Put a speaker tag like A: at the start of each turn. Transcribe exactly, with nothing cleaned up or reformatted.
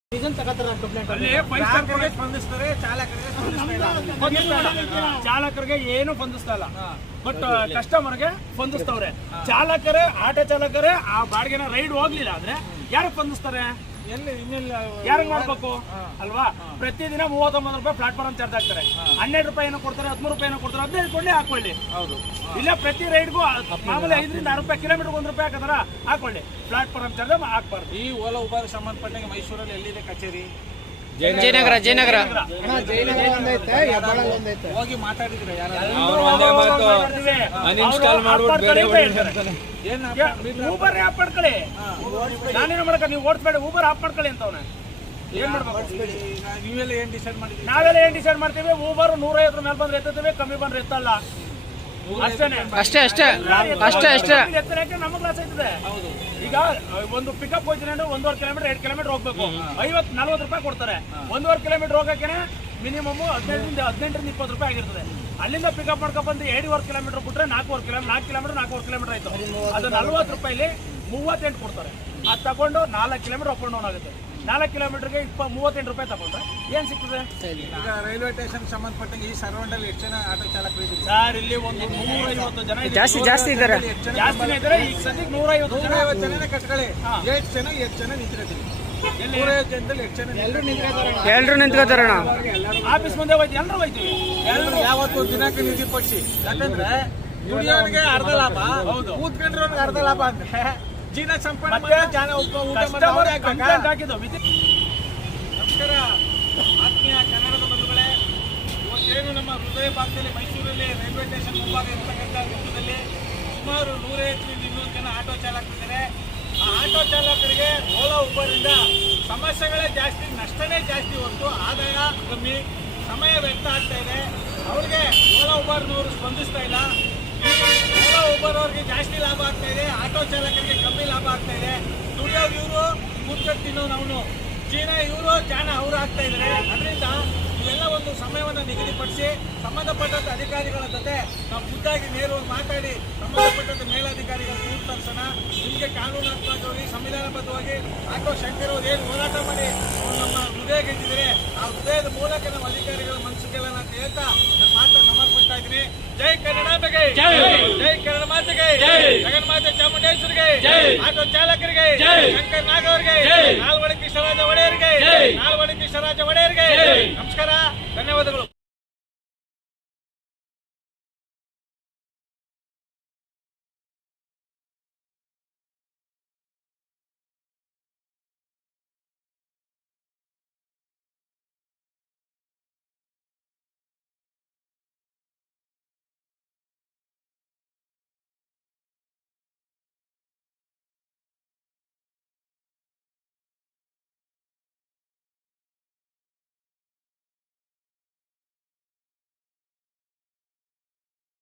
A: ಚಾಲಕರಿಗೆ ಏನು ಸ್ಪಂದಿಸ್ತಾ ಇಲ್ಲ, ಬಟ್ ಕಸ್ಟಮರ್ಗೆ ಸ್ಪಂದಿಸ್ತವ್ರೆ. ಚಾಲಕರೇ ಆಟೋ ಚಾಲಕರೇ ಆ ಬಾಡಿಗೆನ ರೈಡ್ ಹೋಗ್ಲಿಲ್ಲ ಅಂದ್ರೆ ಯಾರು ಸ್ಪಂದಿಸ್ತಾರೆ? ಯಾರಿಗೆ ಮಾಡ್ಬೇಕು ಅಲ್ವಾ? ಪ್ರತಿದಿನ ಮೂವತ್ತೊಂಬತ್ತು ರೂಪಾಯಿ ಪ್ಲಾಟ್ಫಾರ್ಮ್ ಚಾರ್ಜ್ ಆಗ್ತಾರೆ. ಹನ್ನೆರಡು ರೂಪಾಯಿ ಏನೋ ಕೊಡ್ತಾರೆ, ಹದಿಮೂರು ರೂಪಾಯಿ ಏನೋ ಕೊಡ್ತಾರೆ, ಹದಿನೈದು ಕೊಂಡೆ ಹಾಕೊಳ್ಳಿ. ಇಲ್ಲ ಪ್ರತಿ ರೈಡ್ಗೂ ಮಾಮೂಲಿ ಐದರಿಂದ ಆರು ರೂಪಾಯಿ ಕಿಲೋಮೀಟರ್ ಒಂದು ರೂಪಾಯಿ ಹಾಕತಾರ ಹಾಕೊಳ್ಳಿ, ಪ್ಲಾಟ್ಫಾರ್ಮ್ ಚಾರ್ಜ್ ಹಾಕ್ಬಾರ್ದು.
B: ಈ ಓಲಾ ಉಬರ್ ಸಂಬಂಧಪಟ್ಟಂಗೆ ಮೈಸೂರಲ್ಲಿ ಎಲ್ಲಿದೆ ಕಚೇರಿ?
C: ಜಯನಗರ ಜಯನಗರ
B: ಹೋಗಿ ಮಾತಾಡಿದ್ರೆ
A: ಊಬರ್ ಆಪ್ ಮಾಡ್ಕೊಳ್ಳಿ, ನಾನೇನು ಮಾಡಕ ನೀವು ಓಡಿಸ್ಬೇಡಿ, ಊಬರ್ ಆಪ್ ಮಾಡ್ಕೊಳ್ಳಿ ಅಂತವ್ನ. ಏನ್ ಮಾಡ್ಬೇಕು?
B: ನೀವೆಲ್ಲ ಏನ್ ಡಿಸೈಡ್ ಮಾಡಿದ್ರಿ?
A: ನಾವೆಲ್ಲ ಏನ್ ಡಿಸೈಡ್ ಮಾಡ್ತೀವಿ? ಊಬರ್ ನೂರೈವತ್ತರ ಮೇಲೆ ಬಂದ್ರೆ ಎತ್ತುತ್ತೇವೆ, ಕಮ್ಮಿ ಬಂದ್ರೆ ಎತ್ತಲ್ಲ. ಅಷ್ಟೇನೆ,
C: ಅಷ್ಟೇ ಅಷ್ಟೇ ಅಷ್ಟೇ ಅಷ್ಟೇ
A: ಎತ್ತರಕ್ಕೆ ನಮಗ್ ಲಾಸ್ ಆಯ್ತದೆ. ಈಗ ಒಂದು ಪಿಕಪ್ ಹೋಗ್ತೀನಿ ಅಂದ್ರೆ ಒಂದೂವರೆ ಕಿಲೋಮೀಟರ್ ಎರಡು ಕಿಲೋಮೀಟರ್ ಹೋಗ್ಬೇಕು, ಐವತ್ ನಲ್ವತ್ತು ರೂಪಾಯಿ ಕೊಡ್ತಾರೆ. ಒಂದೂವರೆ ಕಿಲೋಮೀಟರ್ ಹೋಗಕ್ಕೆ ಮಿನಿಮಮ್ ಹದಿನೈದರಿಂದ ಹದಿನೆಂಟರಿಂದ ಇಪ್ಪತ್ತು ರೂಪಾಯಿ ಆಗಿರ್ತದೆ. ಅಲ್ಲಿಂದ ಪಿಕಪ್ ಮಾಡ್ಕೊಂಡ್ ಬಂದು ಎರಡೂವರೆ ಕಿಲೋಮೀಟರ್ ಬಿಟ್ರೆ ನಾಲ್ಕೂವರೆ ಕಿಲೋಮೀಟರ್ ನಾಲ್ಕು ಕಿಲೋಮೀಟರ್ ನಾಲ್ಕೂವರೆ ಕಿಲೋಮೀಟರ್ ಆಯ್ತು. ಅದು ನಲ್ವತ್ತು ರೂಪಾಯಿಲಿ ಮೂವತ್ತೆಂಟು ಕೊಡ್ತಾರೆ. ಅದು ತಗೊಂಡು ನಾಲ್ಕು ಕಿಲೋಮೀಟರ್ ಅಪ್ ಅಂಡ್ ಡೌನ್ ಆಗುತ್ತೆ. ನಾಲ್ಕು ಕಿಲೋಮೀಟರ್ಗೆ ಇಪ್ಪ ಮೂವತ್ತೆಂಟು ರೂಪಾಯಿ ತಗೊಂಡ್ರೆ ಏನ್ ಸಿಗ್ತದೆ?
B: ಈಗ ರೈಲ್ವೆ ಸ್ಟೇಷನ್ ಸಂಬಂಧಪಟ್ಟಂಗೆ ಈ ಸರ್ವಂಡಲ್ಲಿ ಎಷ್ಟು ಜನ ಆಟೋ ಚಾಲಕರು ಇದ್ದೀರಿ
A: ಸರ್? ಇಲ್ಲಿ ಒಂದು ನೂರೈವತ್ತು ಜನ
C: ಜಾಸ್ತಿ ಜಾಸ್ತಿ ಇದ್ದಾರೆ,
A: ಜಾಸ್ತಿನೇ ಇದ್ದಾರೆ. ಈಗ ಸದ್ಯಕ್ಕೆ ನೂರೈವತ್ತು ಜನ
B: ನೂರೈವತ್ತು ಜನನೇ ಕಟ್ಕೊಳ್ಳಿ. ಎಷ್ಟು ಜನ ಎಷ್ಟು ಜನ ನಿಂತಿರ್ತೀವಿ? ನೂರೈವತ್ತು ಜನದಲ್ಲಿ ಎಷ್ಟು ಜನ
C: ಎಲ್ರು ನಿಂತ್ಕೋತಾರಣ.
A: ಆಫೀಸ್ ಮುಂದೆ ಹೋಯ್ತು, ಎಲ್ಲರೂ ಹೋಯ್ತೀವಿ.
B: ಎಲ್ಲರೂ ಯಾವತ್ತು ದಿನಕ್ಕೆ ನಿಗದಿಪಡಿಸಿ, ಯಾಕಂದ್ರೆ ದುಡಿಯೋನಿಗೆ ಅರ್ಧ ಲಾಭ, ಕೂತ್ಕೊಂಡ್ರವ್ನಿಗೆ ಅರ್ಧ ಲಾಭ ಅಂದ್ರೆ ಜೀವನ ಸಂಪಾದನೆ ಜನ ಊಟ
A: ಹಾಕಿದ್ದು.
B: ನಮಸ್ಕಾರ ಆತ್ಮೀಯ ಕನ್ನಡದ ಬಂಧುಗಳೇ, ಇವತ್ತೇನು ನಮ್ಮ ಹೃದಯ ಭಾಗದಲ್ಲಿ ಮೈಸೂರಲ್ಲಿ ರೈಲ್ವೆ ಸ್ಟೇಷನ್ ಮುಂಭಾಗ ಇರ್ತಕ್ಕಂಥ ವೃತ್ತದಲ್ಲಿ ಸುಮಾರು ನೂರೈವತ್ತರಿಂದ ಇನ್ನೂರು ಜನ ಆಟೋ ಚಾಲಕರಿದ್ದಾರೆ. ಆ ಆಟೋ ಚಾಲಕರಿಗೆ ಓಲಾ ಉಬರಿಂದ ಸಮಸ್ಯೆಗಳೇ ಜಾಸ್ತಿ, ನಷ್ಟನೇ ಜಾಸ್ತಿ ಹೊರತು ಆದಾಯ ಕಮ್ಮಿ, ಸಮಯ ವ್ಯರ್ಥ ಆಗ್ತಾ ಇದೆ. ಅವ್ರಿಗೆ ಓಲಾ ಉಬರ್ನವರು ಸ್ಪಂದಿಸ್ತಾ ಇಲ್ಲ. ಓಲಾ ಉಬರ್ ಅವ್ರಿಗೆ ಜಾಸ್ತಿ ಲಾಭ ಆಗ್ತಾ ಇದೆ, ಆಟೋ ಚಾಲಕರಿಗೆ ಕಮ್ಮಿ ಲಾಭ ಆಗ್ತಾ ಇದೆ. ದುಡಿಯೋರು ಇವರು, ಕೂತ್ಕೊಂಡು ತಿನ್ನೋನು ಅವನು, ಚೀನ ಇವರು, ಜಾನ ಅವರು ಆಗ್ತಾ ಇದ್ದಾರೆ. ಅದರಿಂದ ಇವೆಲ್ಲ ಒಂದು ಸಮಯವನ್ನು ನಿಗದಿಪಡಿಸಿ ಸಂಬಂಧಪಟ್ಟಂತ ಅಧಿಕಾರಿಗಳ ಜೊತೆ ನಾವು ಖುದ್ದಾಗಿ ನೇರವಾಗಿ ಮಾತಾಡಿ ಸಂಬಂಧಪಟ್ಟಂತ ಮೇಲಧಿಕಾರಿಗಳ ದೂರು ತರಿಸೋಣ. ನಿಮಗೆ ಕಾನೂನಾತ್ಮಕವಾಗಿ ಸಂವಿಧಾನಬದ್ಧವಾಗಿ ಆಟೋ ಶಂಕರವ್ರು ಏನು ಹೋರಾಟ ಮಾಡಿ ನಮ್ಮ ಹೃದಯ ಗೆದ್ದಿದ್ದಾರೆ, ಆ ಹೃದಯದ ಮೂಲಕ ನಮ್ಮ ಅಧಿಕಾರಿಗಳ ಮನಸ್ಸಿಗೆಲ್ಲ ಅಂತ ಹೇಳ್ತಾ ನನ್ನ ಮಾತನ್ನು ಸಮರ್ಪಿಸ್ತಾ ಇದ್ದೀನಿ. ಜೈ ಕರ್ನಾಟಕ, ಜೈ ಕನ್ನಡ ಮಾತೆಗೆ, ಜಗನ್ಮಾತೆ ಚಾಮುಂಡೇಶ್ವರಿಗೆ, ಆಟೋ ಚಾಲಕರಿಗೆ, ಶಂಕರ್ ನಾಗ್ ಅವರಿಗೆ, ನಾಲ್ವಡಿ ಕೃಷ್ಣರಾಜ ಒಡೆಯರಿಗೆ, ನಾಲ್ವಡಿ ಕೃಷ್ಣರಾಜ ಒಡೆಯರಿಗೆ ನಮಸ್ಕಾರ, ಧನ್ಯವಾದಗಳು.